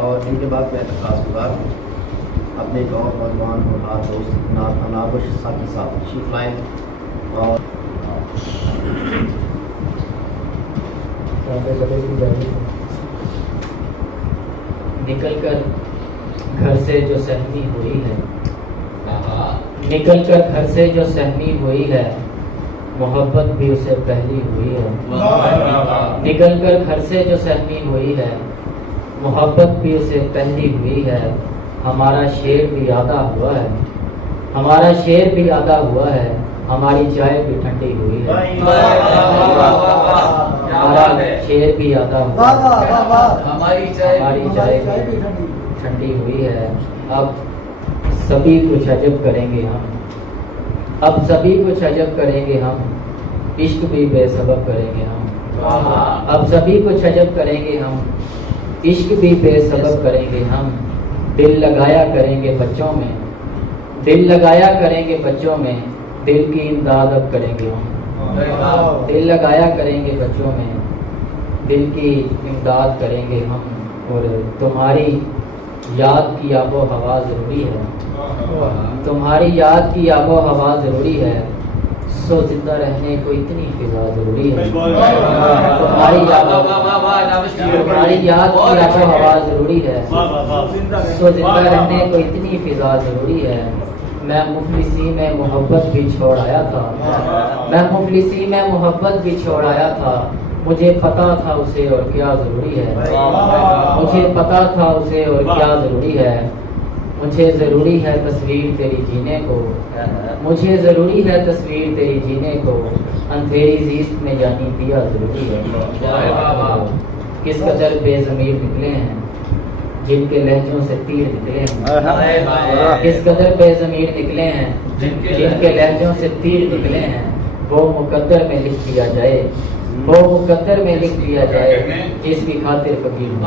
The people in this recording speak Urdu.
اور ان کے بعد میں درخواست گزار ہوں اپنے ایک اور نوجوان اور دوست نابش ساتھی صاحب تشریف لائیں اور نکل کر گھر سے جو سہمی ہوئی ہے، نکل کر گھر سے جو سہمی ہوئی ہے، محبت بھی اسے پہلی ہوئی ہے۔ نکل کر گھر سے جو سہمی ہوئی ہے، محبت بھی اسے پہلی ہوئی ہے۔ ہمارا شعر بھی آدھا ہوا ہے، ہمارا شعر بھی آدھا ہوا ہے، ہماری چائے بھی ٹھنڈی ہوئی ہے۔ ہمارا شعر بھی آدھا ہوا ہے، ہماری چائے بھی ٹھنڈی ہوئی ہے۔ اب سبھی کچھ عجب کریں گے ہم، اب سبھی کچھ عجب کریں گے ہم، عشق بھی بے سبب کریں گے ہم۔ اب سبھی کچھ عجب کریں گے ہم، عشق بھی بے سبب کریں گے ہم۔ دل لگایا کریں گے بچوں میں، دل لگایا کریں گے بچوں میں، دل کی امداد اب کریں گے ہم۔ دل لگایا کریں گے بچوں میں، دل کی امداد کریں گے ہم۔ اور تمہاری یاد کی آب و ہوا ضروری ہے، تمہاری یاد کی آب و ہوا ضروری ہے، سو زندہ رہنے کو اتنی فضا ضروری ہے۔ تمہاری یاد کی آب و ہوا ضروری ہے، سو زندہ رہنے کو اتنی فضا ضروری ہے۔ میں مفلسی میں محبت بھی چھوڑ آیا تھا، میں مفلسی میں محبت بھی چھوڑ آیا تھا، مجھے پتا تھا اسے اور کیا ضروری ہے، مجھے پتا تھا اسے اور کیا ضروری ہے۔ مجھے ضروری ہے تصویر تیری جینے کو، مجھے ضروری ہے تصویر تیری جینے کو، اندھیری زیست میں جانی دیا ضروری ہے۔ کس قدر بے ضمیر نکلے ہیں جن کے لہجوں سے تیر نکلے ہیں، کس قدر بے ضمیر نکلے ہیں جن کے لہجوں سے تیر نکلے ہیں۔ وہ مقدر میں لکھ دیا جائے، وہ مقدر میں لکھ دیا جائے، جس کی خاطر فقیر ہوں۔